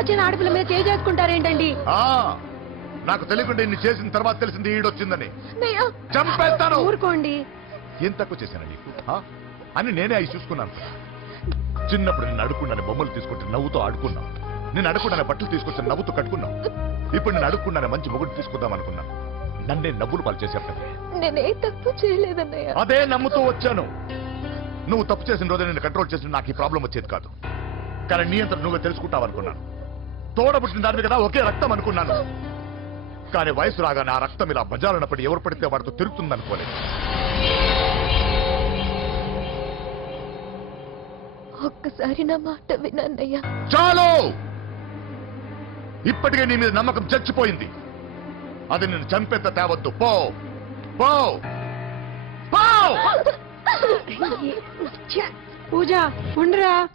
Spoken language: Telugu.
వచ్చిన ఆడపిల్ల మీద చేసుకుంటారేంటండి? నాకు తెలియకుండా ఇన్ని చేసిన తర్వాత తెలిసింది ఈడొచ్చిందని. చంపేస్తాను. ఊరుకోండి. ఏం తక్కువ చేశాను నీకు అని నేనే అవి చూసుకున్నాను. చిన్నప్పుడు నేను అడుక్కున్నాను బొమ్మలు తీసుకుంటే నవ్వుతూ ఆడుకున్నాను. నేను అడుక్కున్నాను బట్టలు తీసుకొచ్చి నవ్వుతూ కట్టుకున్నాను. ఇప్పుడు నేను అడుక్కున్నాను మంచి మొగుడు తీసుకుందాం అనుకున్నాను. నన్నే నవ్వులు పాలు చేసేట. నేనే తప్పు చేయలేదన్నయ్య. అదే నమ్ముతూ వచ్చాను. నువ్వు తప్పు చేసిన రోజు నేను కంట్రోల్ చేసిన నాకు ఈ ప్రాబ్లం వచ్చేది కాదు. కానీ నీ అంతా నువ్వే తెలుసుకుంటావు అనుకున్నాను. తోడబుట్టిన దాని కదా ఒకే రక్తం అనుకున్నాను. కానీ వయసు రాగానే ఆ రక్తం ఇలా బజారునప్పుడు ఎవరు పడితే వాడితో తిరుగుతుంది అనుకోలేదు. ఒక్కసారి నా మాట వినన్నయ్య. చాలు. ఇప్పటికే నీ మీద నమ్మకం చచ్చిపోయింది. అది నేను చంపేంత తేవద్దు. పో పో పో. పూజ ఉండరా.